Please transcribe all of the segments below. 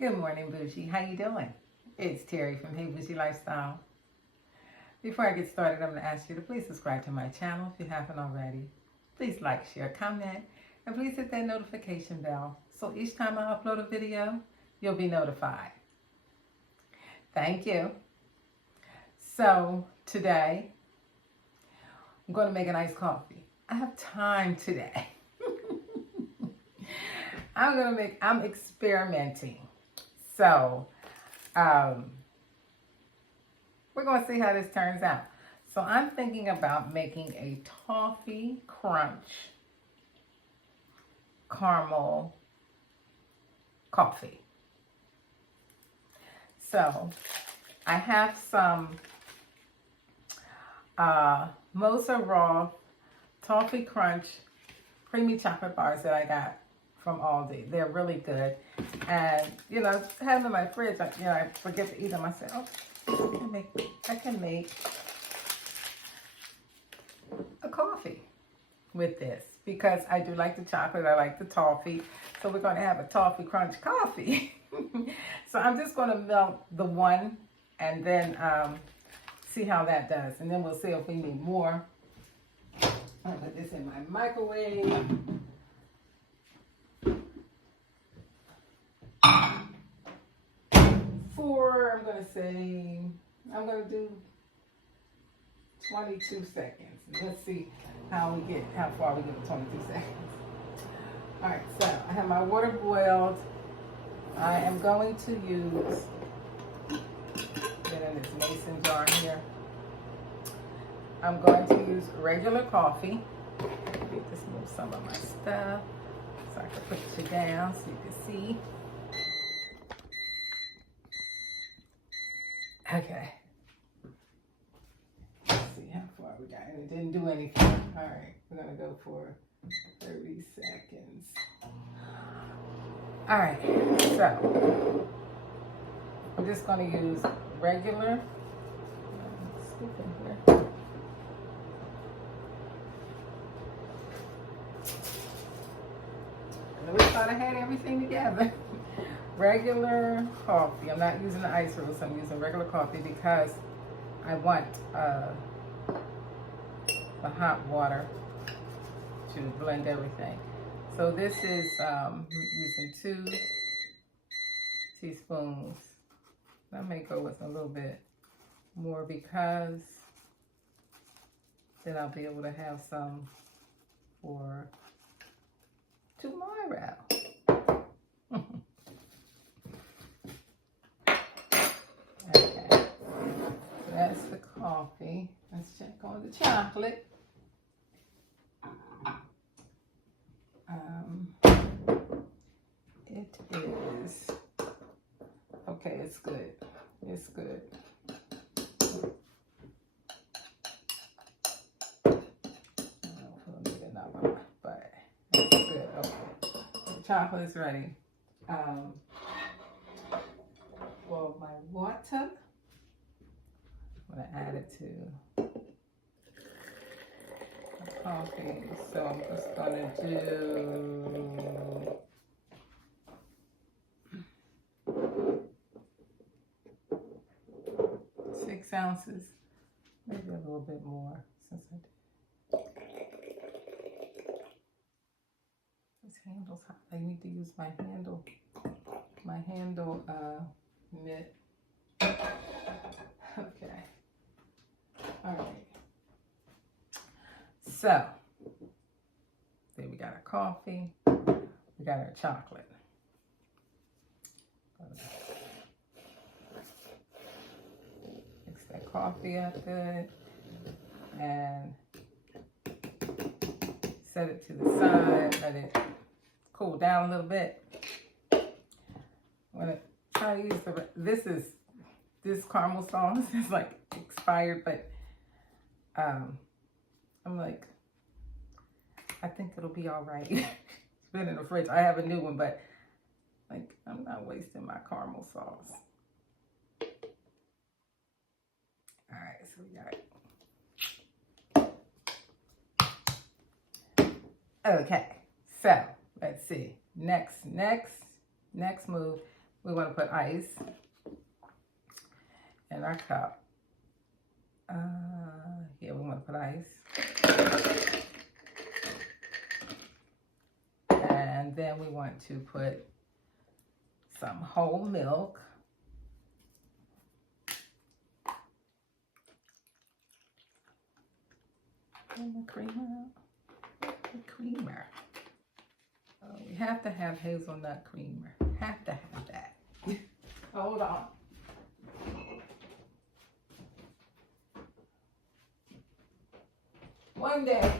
Good morning, Bougie. How you doing? It's Terry from Hey Bougie Lifestyle. Before I get started, I'm going to ask you to please subscribe to my channel if you haven't already. Please like, share, comment, and please hit that notification bell so each time I upload a video, you'll be notified. Thank you. So today, I'm going to make an iced coffee. I have time today. I'm experimenting. So, we're going to see how this turns out. So I'm thinking about making a toffee crunch caramel coffee. So I have some Mosa Raw Toffee Crunch creamy chocolate bars that I got from Aldi. They're really good. And, you know, I had them in my fridge. I forget to eat them. I said, oh, I can make a coffee with this because I do like the chocolate. I like the toffee. So we're going to have a toffee crunch coffee. So I'm just going to melt the one and then see how that does. And then we'll see if we need more. I'm going to put this in my microwave. I'm going to do 22 seconds. Let's see how far we get with 22 seconds. All right, so I have my water boiled. I am going to use, get in this mason jar here. I'm going to use regular coffee. Just move some of my stuff so I can put you down so you can see. Okay. Let's see how far we got. And it didn't do anything. All right, we're going to go for 30 seconds. All right, so I'm just going to use regular. Scoop in here. I really thought I had everything together. Regular coffee. I'm not using the ice roast. I'm using regular coffee because I want the hot water to blend everything. So this is using 2 teaspoons. I may go with a little bit more because then I'll be able to have some for tomorrow. Okay, so that's the coffee. Let's check on the chocolate. It is, okay, it's good. It's good. I don't know if we'll need another, but it's good. Okay, the chocolate is ready. For my water, I'm going to add it to the coffee. So I'm just going to do 6 ounces, maybe a little bit more since I did. This handle's hot. I need to use my handle mitt. Okay. All right. So, then we got our coffee. We got our chocolate. Mix that coffee up good and set it to the side. Let it cool down a little bit. I'm gonna try to use this caramel sauce is like expired, but I'm like, I think it'll be all right. It's been in the fridge. I have a new one, but like, I'm not wasting my caramel sauce. All right, so we got it. Okay, so let's see. Next move. we want to put ice in our cup. Here we want to put ice. And then we want to put some whole milk. And the creamer out. The creamer. Oh, we have to have hazelnut creamer. Have to have that. Hold on. One day.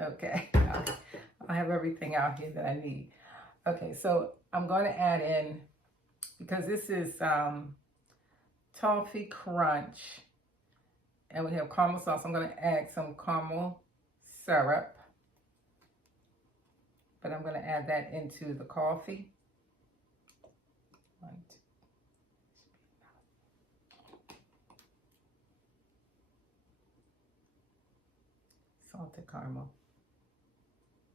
Okay. I'll have everything out here that I need. Okay, so I'm going to add in, because this is Toffee Crunch, and we have caramel sauce. I'm going to add some caramel syrup, but I'm going to add that into the coffee. Salted caramel.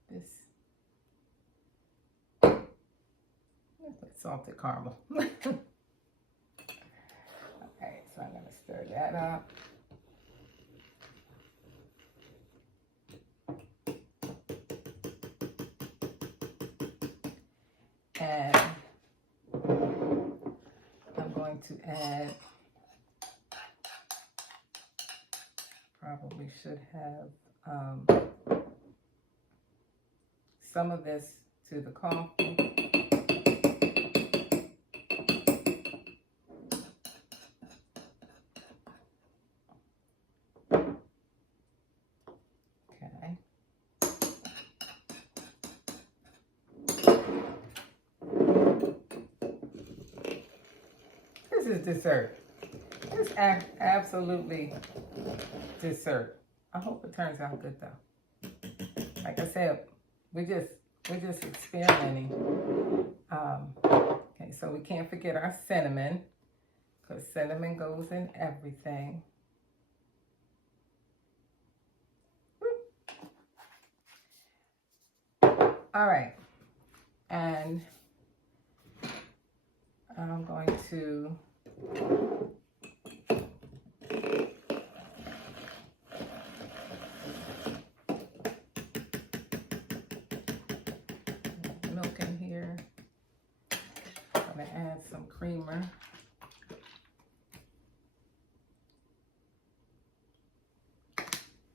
This salted caramel. Alright, so I'm going to stir that up. And I'm going to add, probably should have some of this to the coffee. Okay. This is dessert. It's absolutely dessert. I hope it turns out good though. Like I said, we're just experimenting. Okay, so we can't forget our cinnamon, because cinnamon goes in everything. All right, and I'm going to milk in here. I'm going to add some creamer.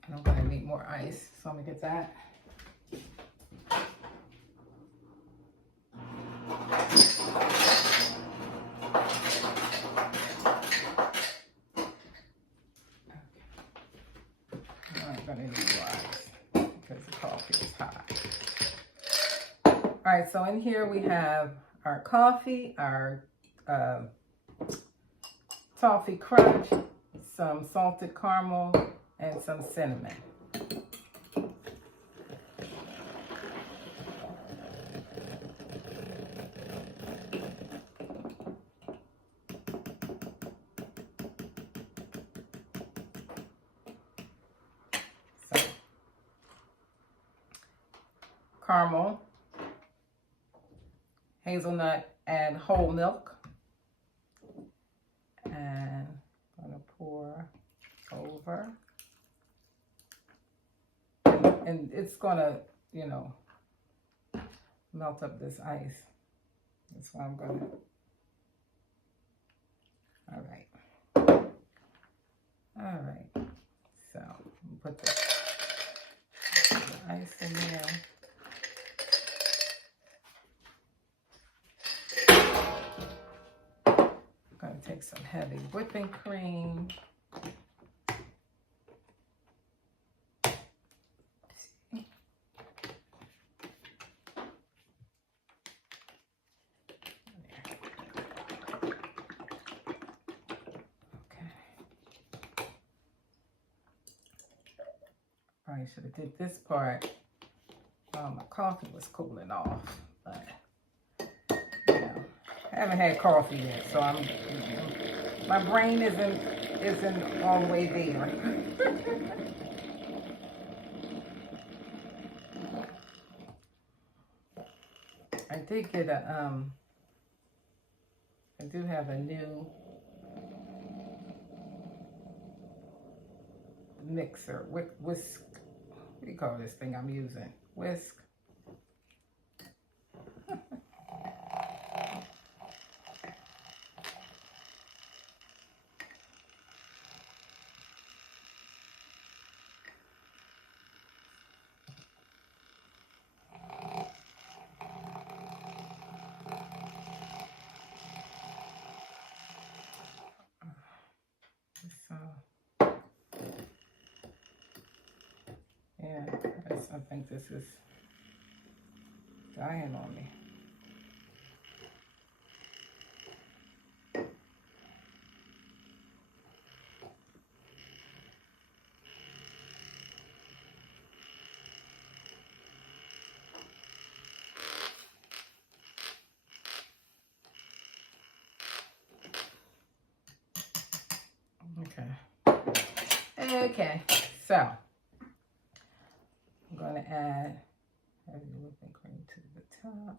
And I'm going to need more ice, so I'm going to get that. All right, so in here we have our coffee, our toffee crunch, some salted caramel, and some cinnamon. So, caramel, hazelnut, and whole milk. And I'm gonna pour over. And it's gonna, you know, melt up this ice. That's why I'm gonna, all right. So put the ice in there. I'm gonna take some heavy whipping cream. Probably should have did this part while my coffee was cooling off, but you know, I haven't had coffee yet, so I'm, my brain isn't all the way there. I did get a, I do have a new mixer, whisk, what do you call this thing I'm using? Whisk. So, yeah, I think this is dying on me. Okay, so I'm going to add heavy whipping cream to the top.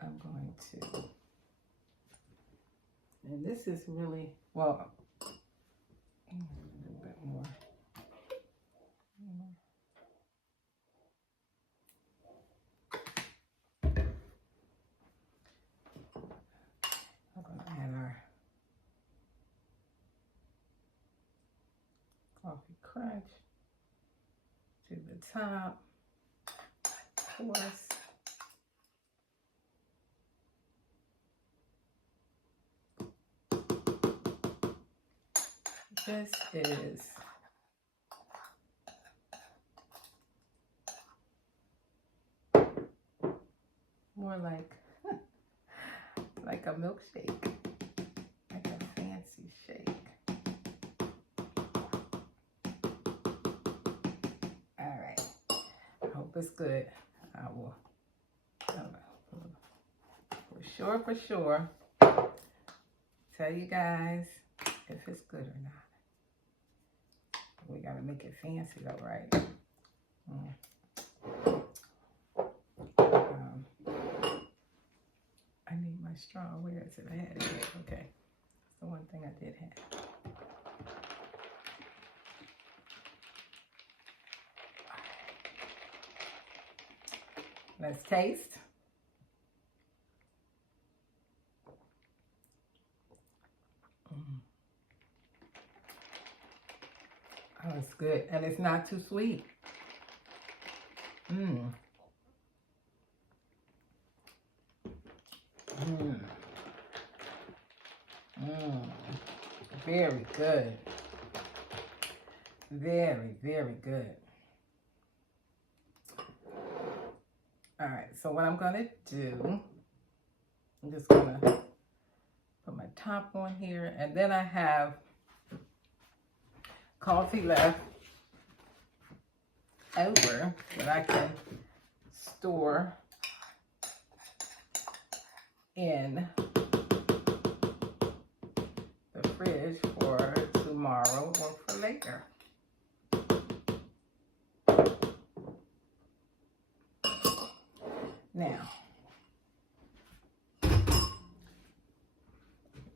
I'm going to, and this is really, well, a little bit more. I'm going to add our coffee crunch to the top, of course. This is more like a milkshake, like a fancy shake. All right, I hope it's good. I will, for sure, tell you guys if it's good or not. We gotta make it fancy though, right? I need my straw. Where is it? I had it here. Okay. That's the one thing I did have. Let's taste. Oh, it's good. And it's not too sweet. Very good. Very, very good. All right, so what I'm gonna do, I'm just gonna put my top on here, and then I have coffee left over that I can store in the fridge for tomorrow or for later. Now, I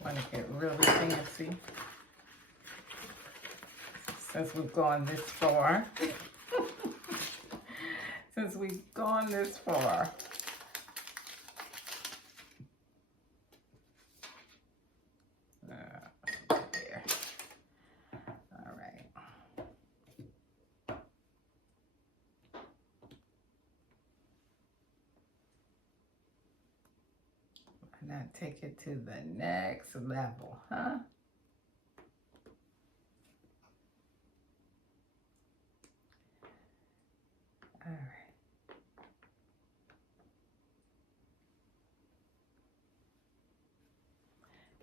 want to get really fancy since we've gone this far. Since we've gone this far. There. All right. Now take it to the next level, huh? All right.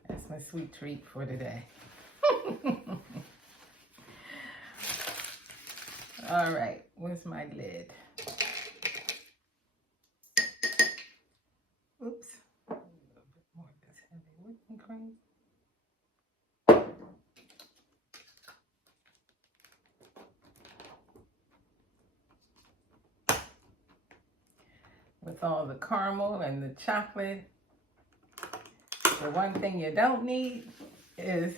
That's my sweet treat for today. All right, where's my lid? Oops. A little bit more of this heavy whipping cream. with all the caramel and the chocolate. The one thing you don't need is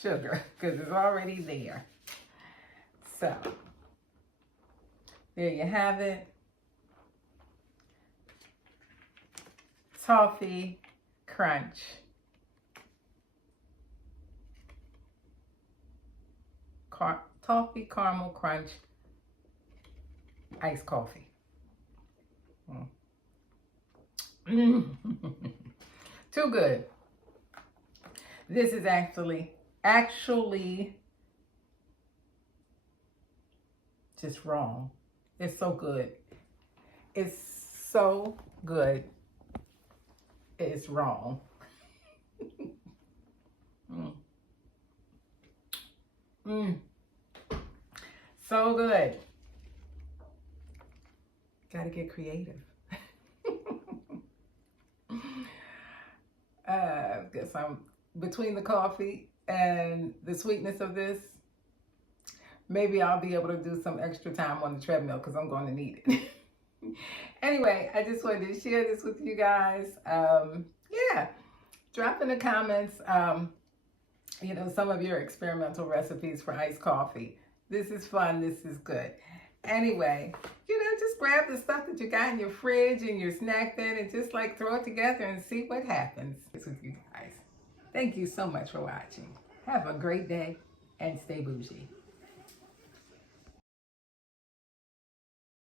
sugar because it's already there. So, there you have it. Toffee Crunch. Toffee Caramel Crunch iced coffee. Too good. This is actually just wrong. It's so good. It's so good. It's wrong. So good. Gotta get creative. Guess I'm between the coffee and the sweetness of this. Maybe I'll be able to do some extra time on the treadmill because I'm going to need it. Anyway, I just wanted to share this with you guys. Yeah, drop in the comments, you know, some of your experimental recipes for iced coffee. This is fun. This is good. Anyway, you know, just grab the stuff that you got in your fridge and your snack bin and just like throw it together and see what happens. With you guys. Thank you so much for watching. Have a great day and stay bougie.